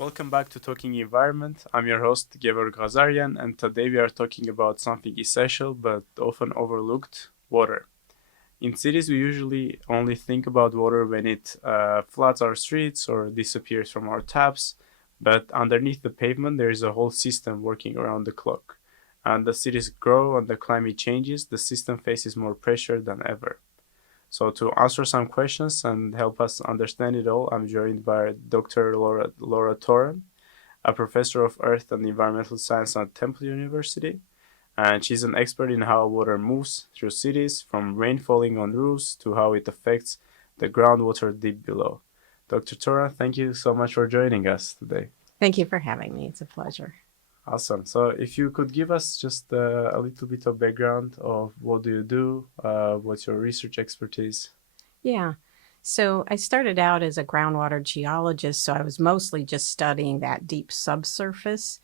Welcome back to Talking Environment. I'm your host, Gevorg Ghazaryan, and today we are talking about something essential but often overlooked water. In cities, we usually only think about water when it floods our streets or disappears from our taps, but underneath the pavement, there is a whole system working around the clock. And the cities grow and the climate changes, the system faces more pressure than ever. So, to answer some questions and help us understand it all, I'm joined by Dr. Laura Toran, a professor of Earth and Environmental Science at Temple University. And she's an expert in how water moves through cities, from rain falling on roofs to how it affects the groundwater deep below. Dr. Toran, thank you so much for joining us today. Thank you for having me. It's a pleasure. Awesome. So, if you could give us just a little bit of background of what do you do, what's your research expertise? Yeah. So I started out as a groundwater geologist, so I was mostly just studying that deep subsurface,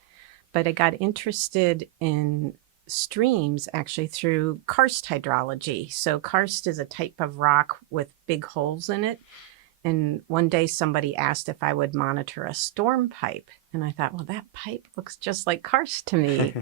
but I got interested in streams actually through karst hydrology. So karst is a type of rock with big holes in it. And one day somebody asked if I would monitor a storm pipe. And I thought, well, that pipe looks just like karst to me.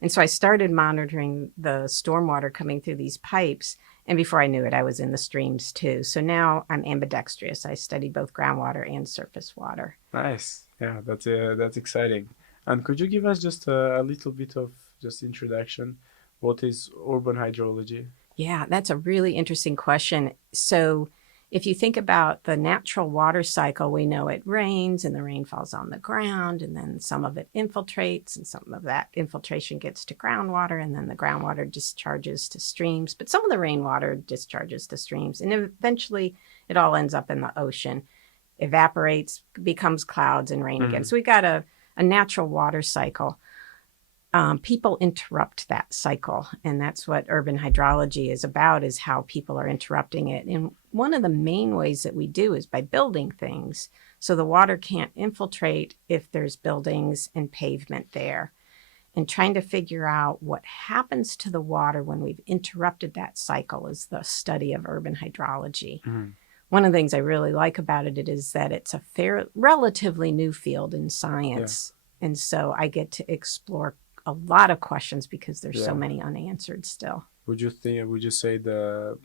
And so I started monitoring the stormwater coming through these pipes. And before I knew it, I was in the streams too. So now I'm ambidextrous. I study both groundwater and surface water. Nice. Yeah, that's exciting. And could you give us just a little bit of just introduction? What is urban hydrology? Yeah, that's a really interesting question. So if you think about the natural water cycle, we know it rains and the rain falls on the ground, and then some of it infiltrates, and some of that infiltration gets to groundwater, and then the groundwater discharges to streams. But some of the rainwater discharges to streams, and eventually it all ends up in the ocean, evaporates, becomes clouds, and rain again. So we got a natural water cycle. People interrupt that cycle, and that's what urban hydrology is about, is how people are interrupting it. And one of the main ways that we do is by building things, so the water can't infiltrate if there's buildings and pavement there. And trying to figure out what happens to the water when we've interrupted that cycle is the study of urban hydrology. One of the things I really like about it is that it's a relatively new field in science. And so I get to explore a lot of questions because there's so many unanswered still. Would you say the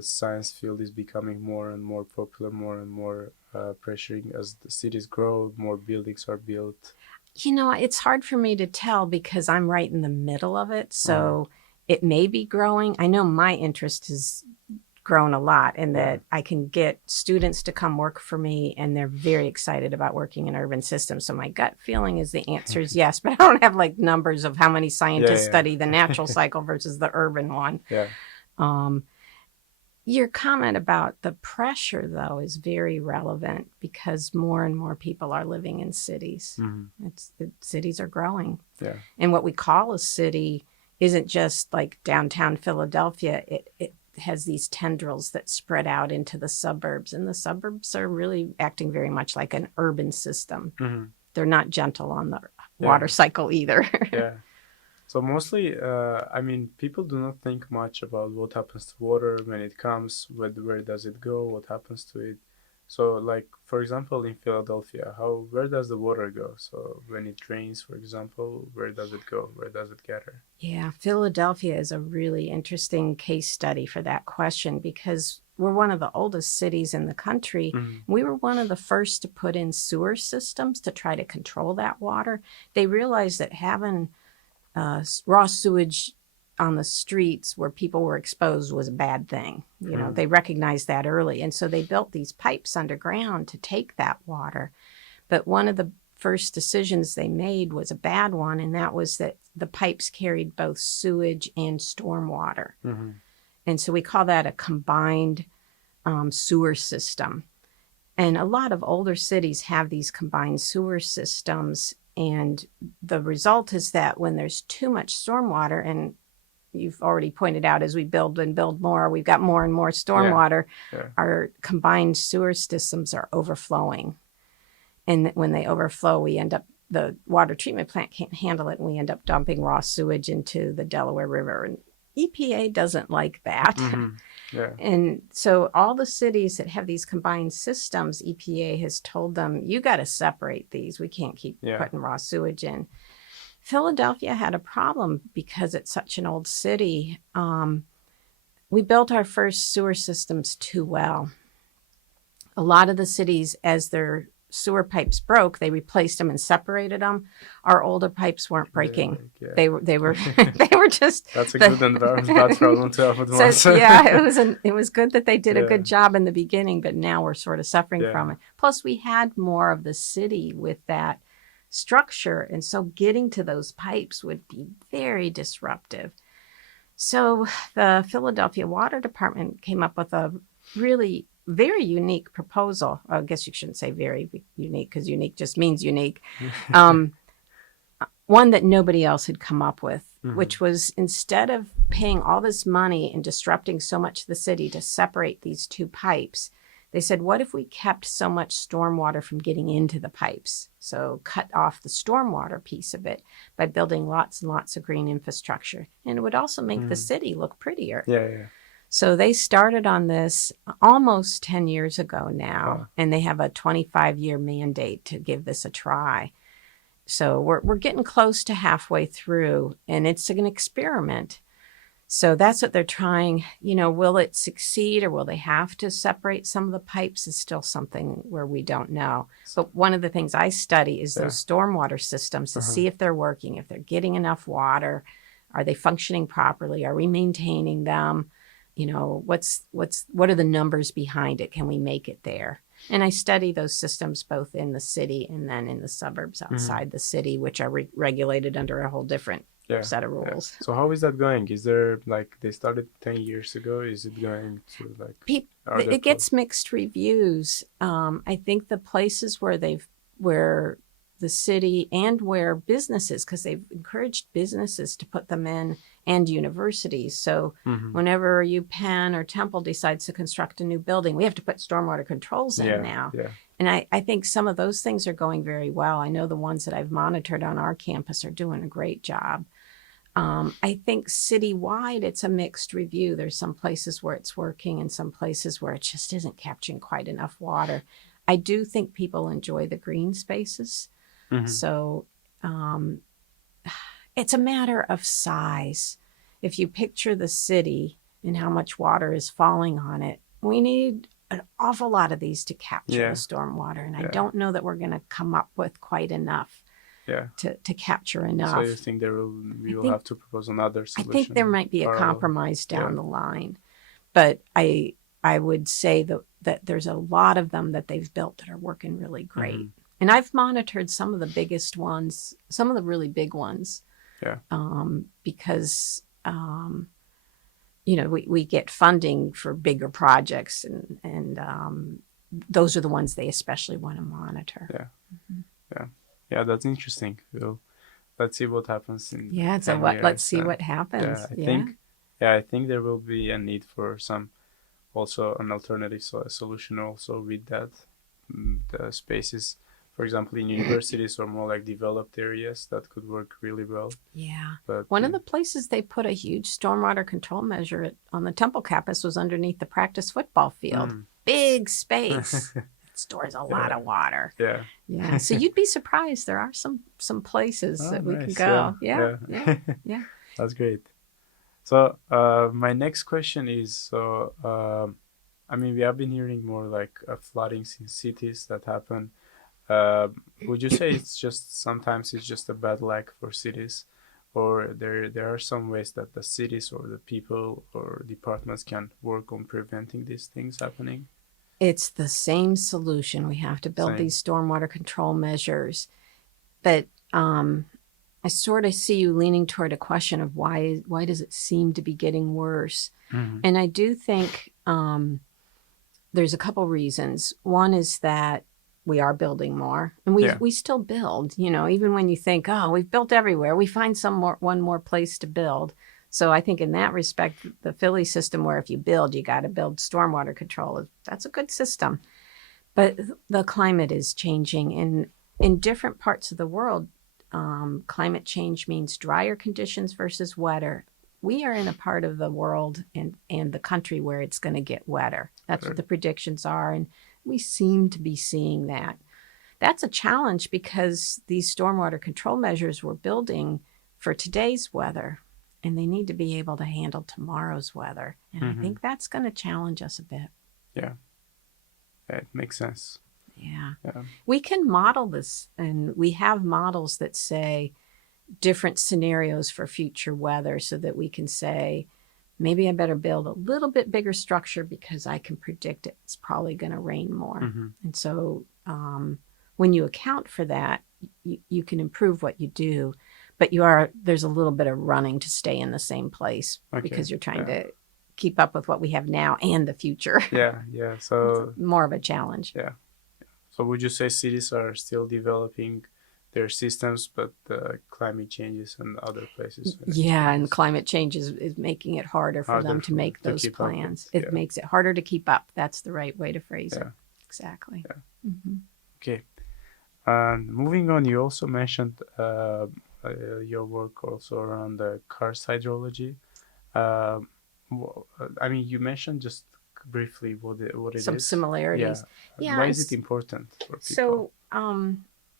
science field is becoming more and more popular, more and more pressuring as the cities grow, more buildings are built? You know, it's hard for me to tell because I'm right in the middle of it. So it may be growing. I know my interest has grown a lot in that I can get students to come work for me, and they're very excited about working in urban systems. So my gut feeling is the answer is yes, but I don't have like numbers of how many scientists study the natural cycle versus the urban one. Your comment about the pressure, though, is very relevant because more and more people are living in cities. Cities are growing. And what we call a city isn't just like downtown Philadelphia. It has these tendrils that spread out into the suburbs, and the suburbs are really acting very much like an urban system. They're not gentle on the water cycle either. So mostly, people do not think much about what happens to water when it comes, where does it go, what happens to it. So, like, for example, in Philadelphia, where does the water go? So when it rains, for example, where does it go? Where does it gather? Yeah, Philadelphia is a really interesting case study for that question because we're one of the oldest cities in the country. We were one of the first to put in sewer systems to try to control that water. They realized that having raw sewage on the streets where people were exposed was a bad thing. You know, they recognized that early. And so they built these pipes underground to take that water. But one of the first decisions they made was a bad one, and that was that the pipes carried both sewage and stormwater. And so we call that a combined sewer system. And a lot of older cities have these combined sewer systems. And the result is that when there's too much stormwater, and you've already pointed out, as we build and build more, we've got more and more stormwater, our combined sewer systems are overflowing. And when they overflow, the water treatment plant can't handle it, and we end up dumping raw sewage into the Delaware River. And EPA doesn't like that. Yeah. And so all the cities that have these combined systems, EPA has told them, you got to separate these. We can't keep putting raw sewage in. Philadelphia had a problem because it's such an old city. We built our first sewer systems too well. A lot of the cities, as their sewer pipes broke, they replaced them and separated them. Our older pipes weren't breaking. They were they were just. That's a good environment, bad problem to have at once. So yeah, it was good that they did a good job in the beginning, but now we're sort of suffering from it. Plus, we had more of the city with that structure, and so getting to those pipes would be very disruptive. So the Philadelphia Water Department came up with a really very unique proposal. I guess you shouldn't say very unique, because unique just means unique. One that nobody else had come up with, which was, instead of paying all this money and disrupting so much of the city to separate these two pipes, they said, what if we kept so much stormwater from getting into the pipes? So cut off the stormwater piece of it by building lots and lots of green infrastructure. And it would also make the city look prettier. Yeah. So they started on this almost 10 years ago now, and they have a 25-year mandate to give this a try. So we're getting close to halfway through, and it's an experiment. So that's what they're trying. Will it succeed, or will they have to separate some of the pipes is still something where we don't know. But one of the things I study is those stormwater systems to see if they're working, if they're getting enough water, are they functioning properly, are we maintaining them? What are the numbers behind it? Can we make it there? And I study those systems both in the city and then in the suburbs outside the city, which are regulated under a whole different set of rules. So how is that going? Is there, they started 10 years ago? Is it going to it gets mixed reviews. I think the places where the city and where businesses, because they've encouraged businesses to put them in, and universities. So whenever UPenn or Temple decides to construct a new building, we have to put stormwater controls in now. And I think some of those things are going very well. I know the ones that I've monitored on our campus are doing a great job. I think citywide, it's a mixed review. There's some places where it's working and some places where it just isn't capturing quite enough water. I do think people enjoy the green spaces. So it's a matter of size. If you picture the city and how much water is falling on it, we need an awful lot of these to capture the stormwater. And I don't know that we're going to come up with quite enough to capture enough. So you think we will have to propose another solution? I think there might be a compromise down the line. But I would say that there's a lot of them that they've built that are working really great. And I've monitored some of the biggest ones, some of the really big ones. Because, we get funding for bigger projects, and those are the ones they especially want to monitor. Yeah, that's interesting. Let's see what happens in 10 years. Let's see what happens. I think there will be a need for an alternative solution also with that. The spaces, for example, in universities or more developed areas, that could work really well. Yeah. But one of the places they put a huge stormwater control measure on the Temple campus was underneath the practice football field. Big space. It stores a lot of water. Yeah. So you'd be surprised. There are some places that we can go. Yeah. That's great. So my next question is, we have been hearing more floodings in cities that happen. Would you say sometimes it's just a bad luck for cities, or there are some ways that the cities or the people or departments can work on preventing these things happening? It's the same solution. We have to build these stormwater control measures. But I sort of see you leaning toward a question of why does it seem to be getting worse? And I do think there's a couple reasons. One is that we are building more, and we still build, even when you think, we've built everywhere, we find one more place to build. So I think in that respect, the Philly system, where if you build, you got to build stormwater control, that's a good system. But the climate is changing, in different parts of the world. Climate change means drier conditions versus wetter. we are in a part of the world and the country where it's going to get wetter. That's what the predictions are. And we seem to be seeing that. That's a challenge because these stormwater control measures we're building for today's weather, and they need to be able to handle tomorrow's weather. And I think that's going to challenge us a bit. Yeah, it makes sense. Yeah. We can model this, and we have models that say different scenarios for future weather so that we can say, maybe I better build a little bit bigger structure because I can predict it's probably going to rain more. And so when you account for that, you can improve what you do, but there's a little bit of running to stay in the same place because you're trying to keep up with what we have now and the future. Yeah. So it's more of a challenge. Yeah. So would you say cities are still developing their systems, but climate changes in other places? Yeah, and climate change is making it harder for them to make those plans. It makes it harder to keep up. That's the right way to phrase it. Exactly. Yeah. Okay. And moving on, you also mentioned your work also around the karst hydrology. I mean, you mentioned just briefly what it is. Some similarities. Yeah. Why is it important for people? So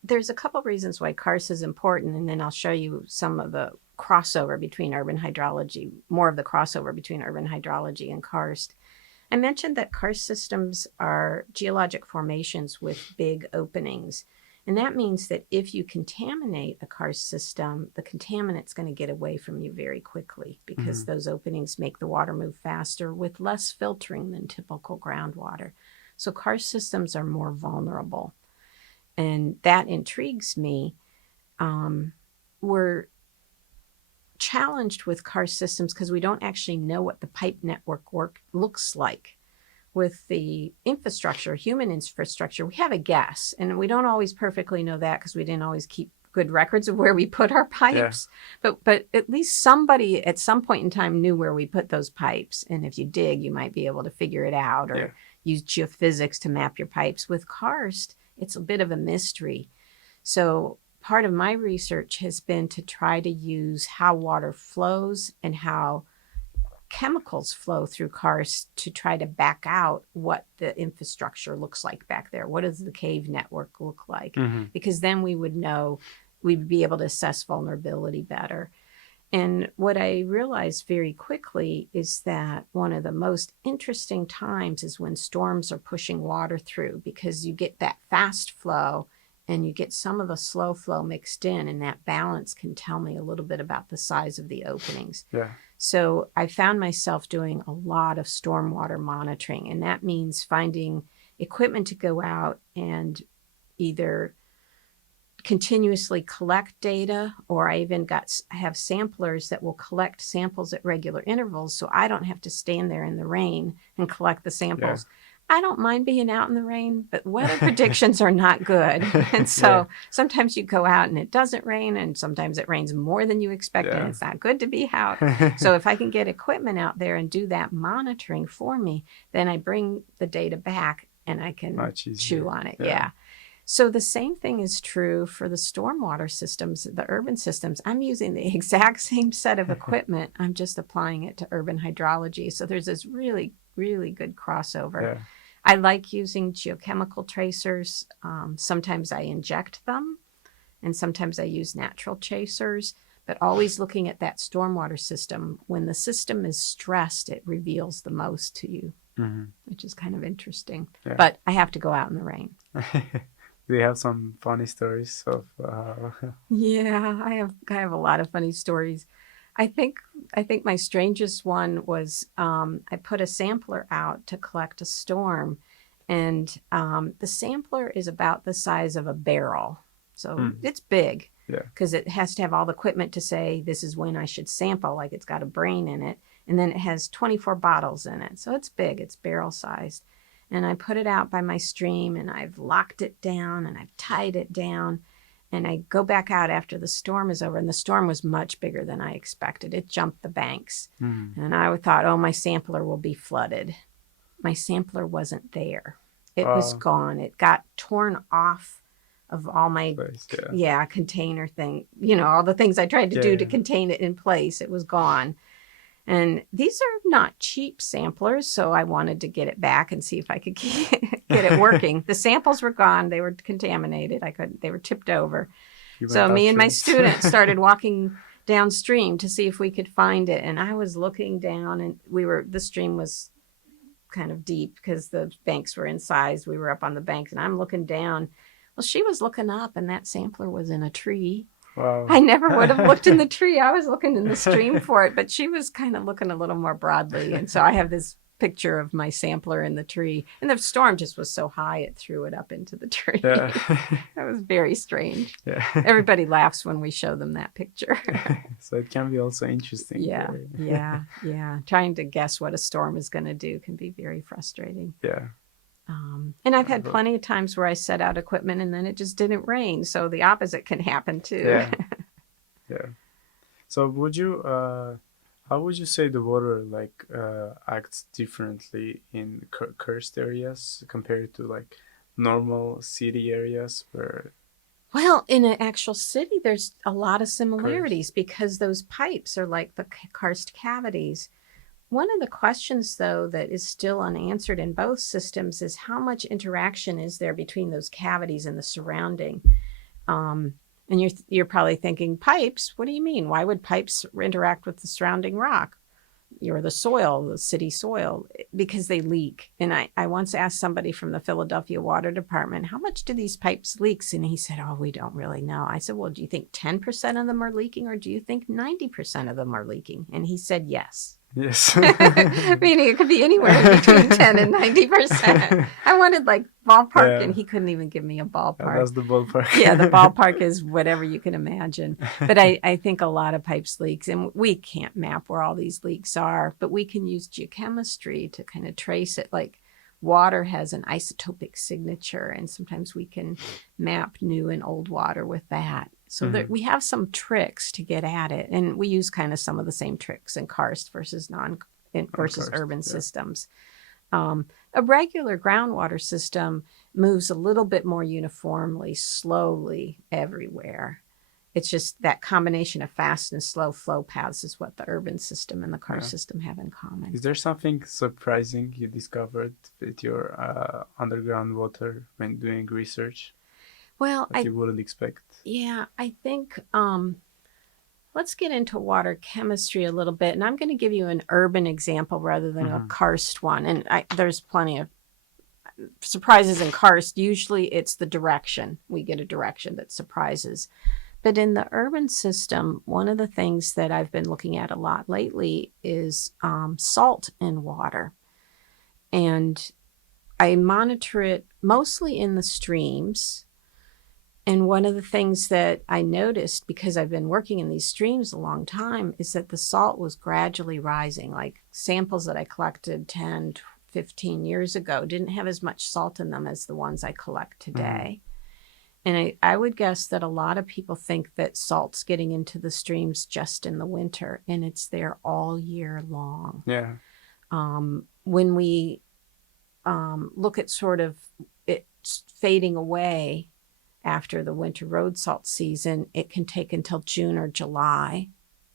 there's a couple of reasons why karst is important, and then I'll show you some of the crossover between urban hydrology, more of the crossover between urban hydrology and karst. I mentioned that karst systems are geologic formations with big openings. And that means that if you contaminate a karst system, the contaminant's going to get away from you very quickly because those openings make the water move faster with less filtering than typical groundwater. So karst systems are more vulnerable. And that intrigues me. We're challenged with karst systems because we don't actually know what the pipe network looks like. With the infrastructure, human infrastructure, we have a guess, and we don't always perfectly know that because we didn't always keep good records of where we put our pipes. But at least somebody at some point in time knew where we put those pipes. And if you dig, you might be able to figure it out or use geophysics to map your pipes. With karst, it's a bit of a mystery. So part of my research has been to try to use how water flows and how chemicals flow through karst to try to back out what the infrastructure looks like back there. What does the cave network look like? Because then we would know, we'd be able to assess vulnerability better. And what I realized very quickly is that one of the most interesting times is when storms are pushing water through, because you get that fast flow and you get some of the slow flow mixed in, and that balance can tell me a little bit about the size of the openings. So I found myself doing a lot of stormwater monitoring, and that means finding equipment to go out and either continuously collect data, or I even have samplers that will collect samples at regular intervals so I don't have to stand there in the rain and collect the samples. I don't mind being out in the rain, but weather predictions are not good. And so sometimes you go out and it doesn't rain, and sometimes it rains more than you expect, and it's not good to be out. So if I can get equipment out there and do that monitoring for me, then I bring the data back and I can chew on it. So the same thing is true for the stormwater systems, the urban systems. I'm using the exact same set of equipment. I'm just applying it to urban hydrology. So there's this really good crossover. I like using geochemical tracers. Sometimes I inject them, and sometimes I use natural chasers, but always looking at that stormwater system. When the system is stressed, it reveals the most to you, which is kind of interesting. But I have to go out in the rain. Do you have some funny stories of? Yeah, I have a lot of funny stories. I think my strangest one was I put a sampler out to collect a storm, and the sampler is about the size of a barrel, so it's big because it has to have all the equipment to say this is when I should sample, like it's got a brain in it, and then it has 24 bottles in it, so it's big, it's barrel sized. And I put it out by my stream, and I've locked it down and I've tied it down. And I go back out after the storm is over, and the storm was much bigger than I expected. It jumped the banks. And I thought, oh, my sampler will be flooded. My sampler wasn't there. It was gone. It got torn off of all my container thing. You know, all the things I tried to do to contain it in place. It was gone. And these are not cheap samplers, so I wanted to get it back and see if I could get it working. The samples were gone. They were contaminated. They were tipped over. So me and my students started walking downstream to see if we could find it. And I was looking down, and the stream was kind of deep because the banks were incised. We were up on the banks, and I'm looking down. Well, she was looking up, and that sampler was in a tree. Wow. I never would have looked in the tree. I was looking in the stream for it, but she was kind of looking a little more broadly. And so I have this picture of my sampler in the tree. And the storm just was so high, it threw it up into the tree. Yeah. That was very strange. Yeah. Everybody laughs when we show them that picture. So it can be also interesting. Yeah. Trying to guess what a storm is going to do can be very frustrating. Yeah. And I've had plenty of times where I set out equipment and then it just didn't rain. So the opposite can happen too. Yeah. So how would you say the water acts differently in karst areas compared to like normal city areas where? Well, in an actual city, there's a lot of similarities because those pipes are like the karst cavities. One of the questions, though, that is still unanswered in both systems is how much interaction is there between those cavities and the surrounding? And you're probably thinking, pipes? What do you mean? Why would pipes interact with the surrounding rock or the soil, the city soil? Because they leak. And I once asked somebody from the Philadelphia Water Department, how much do these pipes leak? And he said, oh, we don't really know. I said, well, do you think 10% of them are leaking or do you think 90% of them are leaking? And he said, yes. Yes. Meaning it could be anywhere between 10 and 90%. I wanted like ballpark, and he couldn't even give me a ballpark. That's the ballpark. Yeah, the ballpark is whatever you can imagine. But I think a lot of pipes leaks, and we can't map where all these leaks are, but we can use geochemistry to kind of trace it. Like water has an isotopic signature, and sometimes we can map new and old water with that. So we have some tricks to get at it, and we use kind of some of the same tricks in karst versus urban systems. A regular groundwater system moves a little bit more uniformly, slowly everywhere. It's just that combination of fast and slow flow paths is what the urban system and the karst system have in common. Is there something surprising you discovered with your underground water when doing research? Well, that you wouldn't expect. Yeah, I think let's get into water chemistry a little bit. And I'm going to give you an urban example rather than a karst one. And there's plenty of surprises in karst. Usually it's the direction. We get a direction that surprises. But in the urban system, one of the things that I've been looking at a lot lately is salt in water. And I monitor it mostly in the streams. And one of the things that I noticed, because I've been working in these streams a long time, is that the salt was gradually rising. Like samples that I collected 10, 15 years ago didn't have as much salt in them as the ones I collect today. And I would guess that a lot of people think that salt's getting into the streams just in the winter, and it's there all year long. Yeah. When we look at sort of it fading away after the winter road salt season, it can take until June or July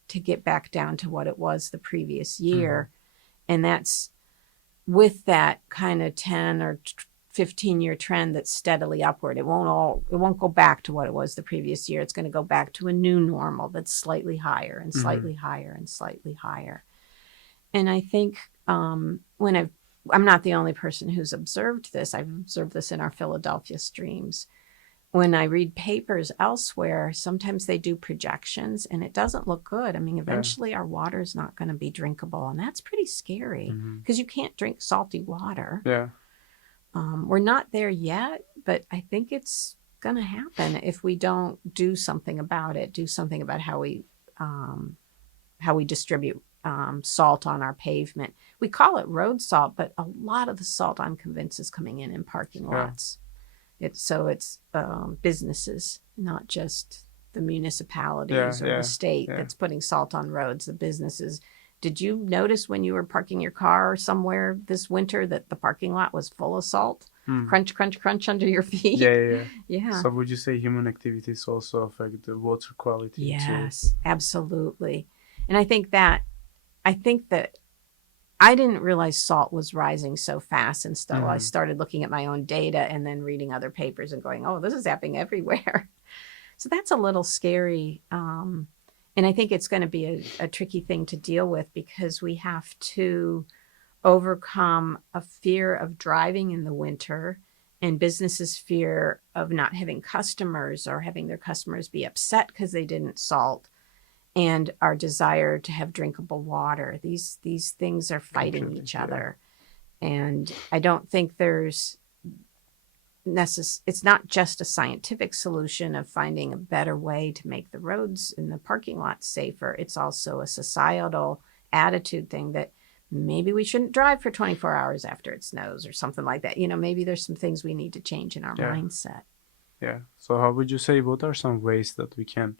to get back down to what it was the previous year. And that's with that kind of 10 or 15-year trend that's steadily upward. It won't go back to what it was the previous year. It's going to go back to a new normal that's slightly higher and slightly higher and slightly higher. And I think I'm not the only person who's observed this. I've observed this in our Philadelphia streams. When I read papers elsewhere, sometimes they do projections and it doesn't look good. I mean, eventually our water is not going to be drinkable, and that's pretty scary because you can't drink salty water. Yeah. We're not there yet, but I think it's going to happen if we don't do something about it, do something about how we distribute salt on our pavement. We call it road salt, but a lot of the salt, I'm convinced, is coming in parking lots. It's businesses, not just the municipalities or the state that's putting salt on roads, the businesses. Did you notice when you were parking your car somewhere this winter that the parking lot was full of salt? Crunch, crunch, crunch under your feet. Yeah. So would you say human activities also affect the water quality too? Yes, absolutely. And I think that I think that I didn't realize salt was rising so fast until I Mm-hmm. started looking at my own data and then reading other papers and going, oh, this is happening everywhere. So that's a little scary. And I think it's going to be a tricky thing to deal with because we have to overcome a fear of driving in the winter and businesses' fear of not having customers or having their customers be upset because they didn't salt and our desire to have drinkable water. These things are fighting Completely, each yeah. other. And I don't think it's not just a scientific solution of finding a better way to make the roads and the parking lots safer. It's also a societal attitude thing that maybe we shouldn't drive for 24 hours after it snows or something like that. Maybe there's some things we need to change in our Yeah. mindset. Yeah. So how would you say, what are some ways that we can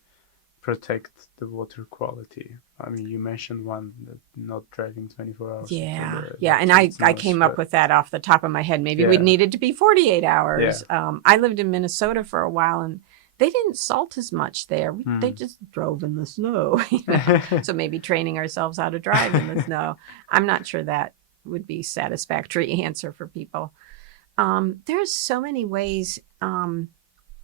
protect the water quality? I mean, you mentioned one, that not driving 24 hours Yeah. after And it I snows, came up but with that off the top of my head. Maybe we'd yeah, need it to be 48 hours. yeah. I lived in Minnesota for a while and they didn't salt as much there. They Hmm. just drove in the snow. So maybe training ourselves how to drive in the snow. I'm not sure that would be a satisfactory answer for people. There's so many ways.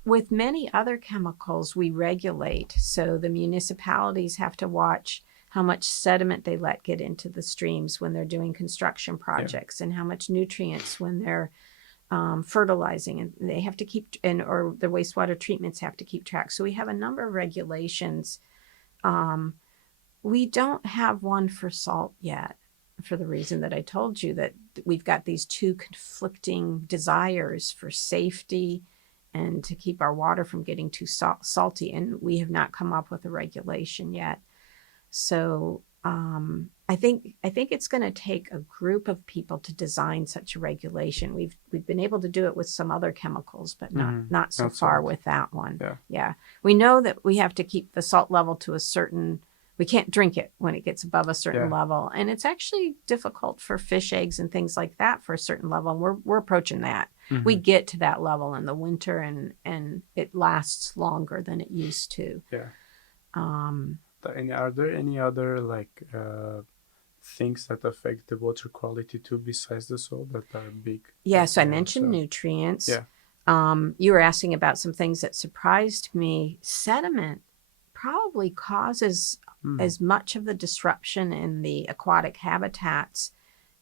With many other chemicals, we regulate. So the municipalities have to watch how much sediment they let get into the streams when they're doing construction projects, and how much nutrients when they're fertilizing, and they have to keep, or the wastewater treatments have to keep track. So we have a number of regulations. We don't have one for salt yet, for the reason that I told you, that we've got these two conflicting desires for safety and to keep our water from getting too salty, and we have not come up with a regulation yet. So I think it's going to take a group of people to design such a regulation. We've been able to do it with some other chemicals, but not so far with that one. Yeah. We know that we have to keep the salt level to a certain. We can't drink it when it gets above a certain level, and it's actually difficult for fish eggs and things like that for a certain level. And we're approaching that. We get to that level in the winter, and it lasts longer than it used to. Yeah. Are there any other things that affect the water quality too, besides the salt, that are big? Yeah, so I mentioned nutrients. Yeah. You were asking about some things that surprised me. Sediment probably causes as much of the disruption in the aquatic habitats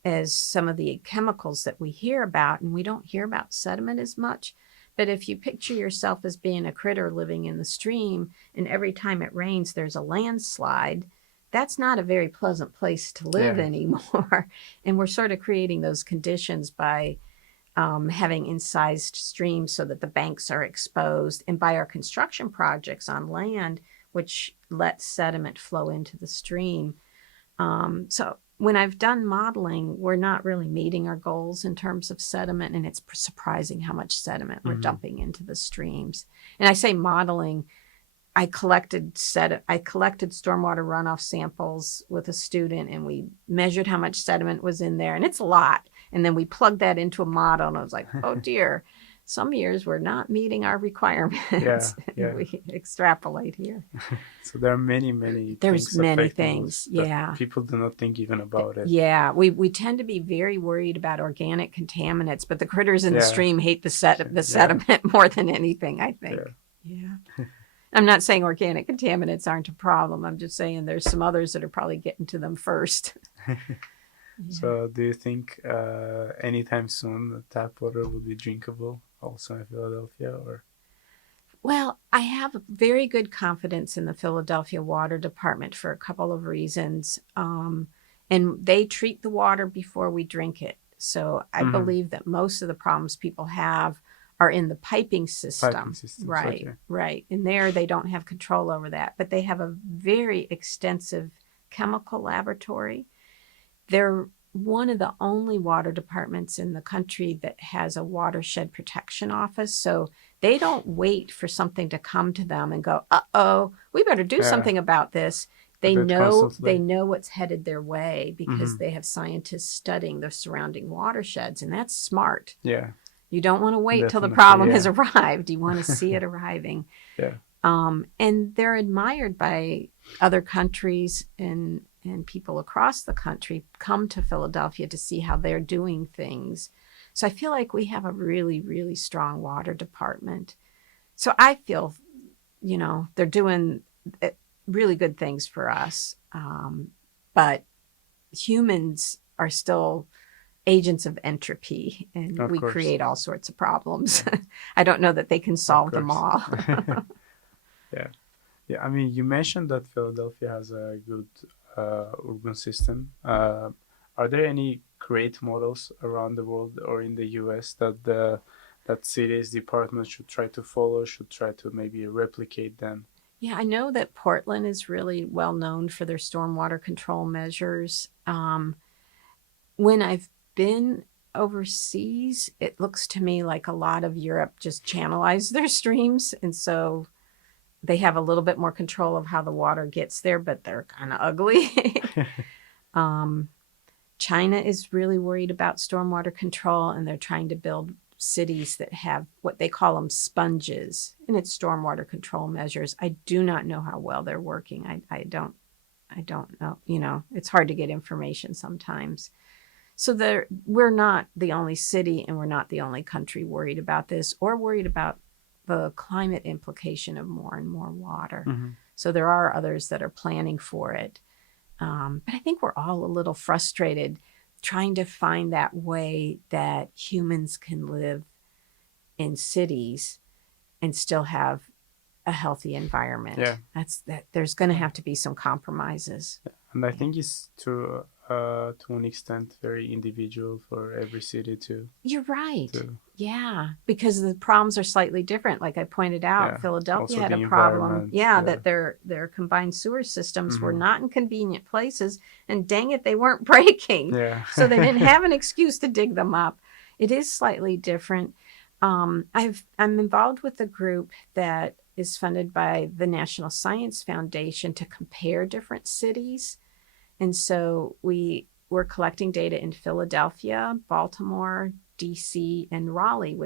as some of the chemicals that we hear about, and we don't hear about sediment as much. But if you picture yourself as being a critter living in the stream, and every time it rains there's a landslide, that's not a very pleasant place to live anymore. And we're sort of creating those conditions by having incised streams so that the banks are exposed, and by our construction projects on land, which let sediment flow into the stream. So when I've done modeling, we're not really meeting our goals in terms of sediment, and it's surprising how much sediment we're dumping into the streams. And I say modeling, I collected stormwater runoff samples with a student, and we measured how much sediment was in there, and it's a lot. And then we plugged that into a model, and I was like, oh dear, some years we're not meeting our requirements. Yeah. We extrapolate here. So there are many things. Yeah. People do not think even about it. Yeah. We tend to be very worried about organic contaminants, but the critters in the stream hate the sediment more than anything, I think. Yeah. I'm not saying organic contaminants aren't a problem. I'm just saying there's some others that are probably getting to them first. So do you think anytime soon the tap water will be drinkable also in Philadelphia, or? Well, I have very good confidence in the Philadelphia Water Department for a couple of reasons. And they treat the water before we drink it. So I believe that most of the problems people have are in the piping system. Right, okay. Right. And there they don't have control over that. But they have a very extensive chemical laboratory. They're one of the only water departments in the country that has a watershed protection office. So they don't wait for something to come to them and go, uh-oh, we better do something about this. They know what's headed their way because they have scientists studying the surrounding watersheds, and that's smart. Yeah. You don't want to wait till the problem has arrived. You want to see it arriving. Yeah. And they're admired by other countries, and and people across the country come to Philadelphia to see how they're doing things. So I feel like we have a really, really strong water department. So I feel, they're doing really good things for us. But humans are still agents of entropy, and Of we course. create all sorts of problems. I don't know that they can solve them all. Yeah. Yeah, I mean, you mentioned that Philadelphia has a good urban system. Are there any great models around the world or in the US that cities, departments should try to follow, should try to maybe replicate them? Yeah, I know that Portland is really well known for their stormwater control measures. When I've been overseas, it looks to me like a lot of Europe just channelized their streams. And so they have a little bit more control of how the water gets there, but they're kind of ugly. China is really worried about stormwater control, and they're trying to build cities that have what they call them sponges, and it's stormwater control measures. I do not know how well they're working. I don't know. It's hard to get information sometimes. So we're not the only city, and we're not the only country worried about this or worried about the climate implication of more and more water. Mm-hmm. So there are others that are planning for it. But I think we're all a little frustrated trying to find that way that humans can live in cities and still have a healthy environment. Yeah. There's going to have to be some compromises. And I think it's to an extent very individual for every city too. You're right. Yeah, because the problems are slightly different. Like I pointed out, Yeah. Philadelphia Also had the a problem. environment, Yeah, yeah. that their combined sewer systems were Mhm. not in convenient places, and dang it, they weren't breaking. Yeah. So they didn't have an excuse to dig them up. It is slightly different. I'm involved with a group that is funded by the National Science Foundation to compare different cities. And so we're collecting data in Philadelphia, Baltimore, DC, and Raleigh,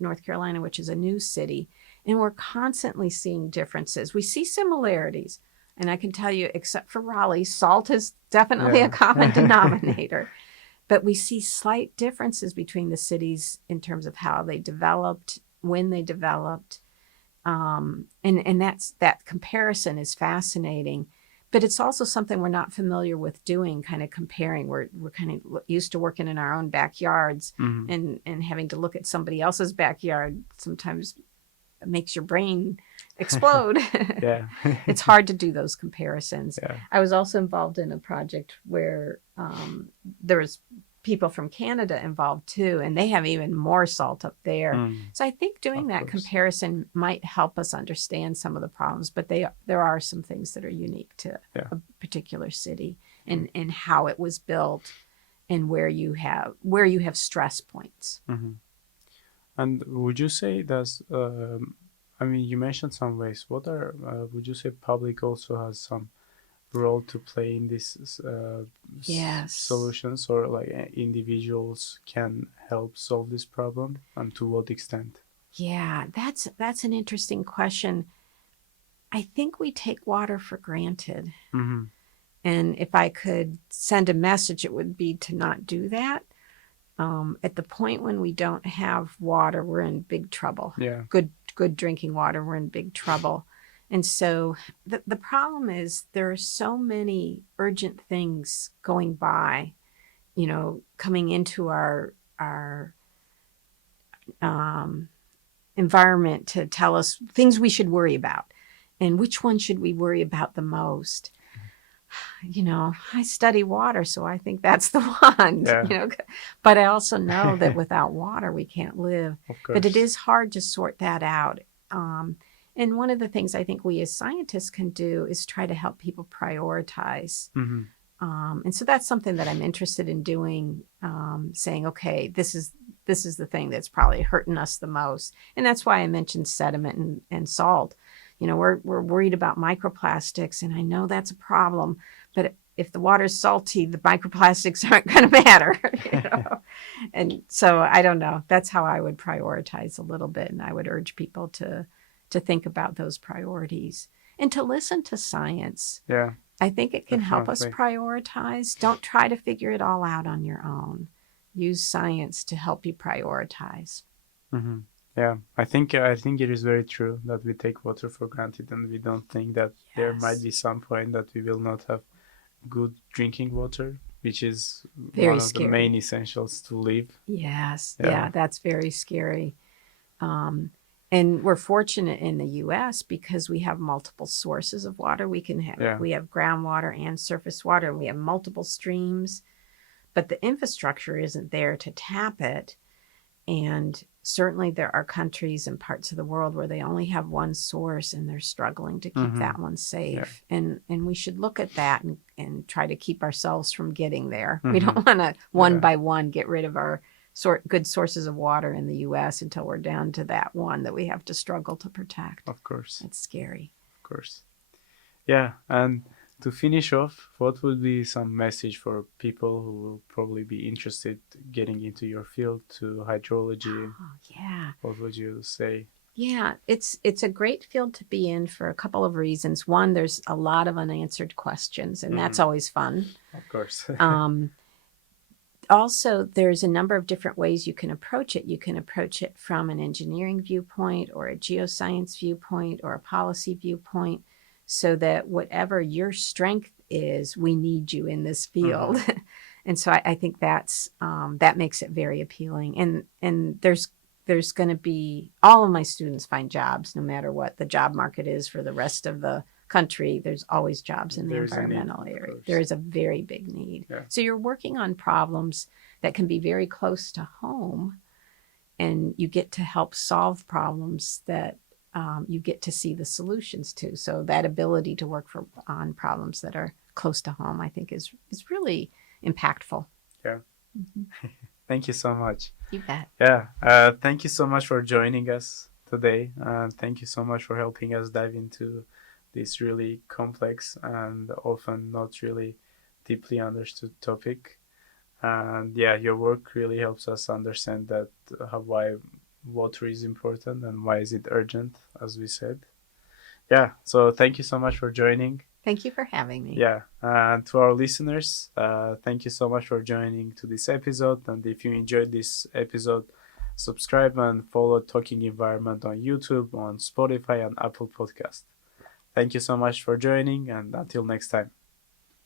North Carolina, which is a new city. And we're constantly seeing differences. We see similarities. And I can tell you, except for Raleigh, salt is definitely a common denominator. But we see slight differences between the cities in terms of how they developed, when they developed. And that comparison is fascinating. But it's also something we're not familiar with doing, kind of comparing. We're kind of used to working in our own backyards, Mhm. and having to look at somebody else's backyard sometimes makes your brain explode. Yeah. It's hard to do those comparisons. Yeah. I was also involved in a project where there was people from Canada involved too, and they have even more salt up there. So I think doing Of that course. comparison might help us understand some of the problems, but there are some things that are unique to a particular city and how it was built and where you have stress points. Mm-hmm. And would you say that's, I mean, you mentioned some ways. What are, would you say public also has some role to play in these Yes. solutions, or like individuals can help solve this problem, and to what extent? Yeah, that's an interesting question. I think we take water for granted. Mm-hmm. And if I could send a message, it would be to not do that. At the point when we don't have water, we're in big trouble. Yeah. Good drinking water, we're in big trouble. And so the problem is there are so many urgent things going by, coming into our environment to tell us things we should worry about. And which one should we worry about the most? I study water, so I think that's the one. Yeah. But I also know that without water, we can't live. Of course. But it is hard to sort that out. And one of the things I think we as scientists can do is try to help people prioritize. Mm-hmm. And so that's something that I'm interested in doing, saying, okay, this is the thing that's probably hurting us the most. And that's why I mentioned sediment and salt. We're worried about microplastics, and I know that's a problem, but if the water's salty, the microplastics aren't going to matter. And so I don't know. That's how I would prioritize a little bit, and I would urge people to think about those priorities and to listen to science. Yeah. I think it can help us Definitely. prioritize. Don't try to figure it all out on your own. Use science to help you prioritize. Hmm. Yeah, I think it is very true that we take water for granted and we don't think that there might Yes. be some point that we will not have good drinking water, which is one Very of the main scary. essentials to live. Yes. Yeah, Yeah, that's very scary. Um, and we're fortunate in the US because we have multiple sources of water. yeah. We have groundwater and surface water, and we have multiple streams, but the infrastructure isn't there to tap it. And certainly there are countries and parts of the world where they only have one source and they're struggling to keep Hmm. that one Yeah. safe. And we should look at that and try to keep ourselves from getting there. We Hmm. don't want to one Yeah, by one get rid of our good sources of water in the US until we're down to that one that we have to struggle to protect. of course, It's scary. of course. Yeah, and to finish off, what would be some message for people who will probably be interested getting into your field to hydrology? Oh, yeah. What would you say? Yeah, it's a great field to be in for a couple of reasons. One, there's a lot of unanswered questions, and that's Hmm. always fun. Of course. Um, Also, there's a number of different ways you can approach it. You can approach it from an engineering viewpoint or a geoscience viewpoint or a policy viewpoint, so that whatever your strength is, we need you in this field. Hmm. And so I think that makes it very appealing. And there's going to be all of my students find jobs no matter what the job market is for the rest of the country. There's always jobs in the There's a need, environmental of area. course. There is a very big need. Yeah. So you're working on problems that can be very close to home, and you get to help solve problems that you get to see the solutions to. So that ability to work on problems that are close to home, I think, is really impactful. Yeah. Mhm. Thank you so much. You bet. Yeah. Thank you so much for joining us today. And thank you so much for helping us dive into this really complex and often not really deeply understood topic. And yeah, your work really helps us understand that why water is important and why is it urgent, as we said. Yeah. So thank you so much for joining. Thank you for having me. Yeah, and to our listeners, thank you so much for joining to this episode. And if you enjoyed this episode, subscribe and follow Talking Environment on YouTube, on Spotify, and Apple Podcast. Thank you so much for joining, and until next time.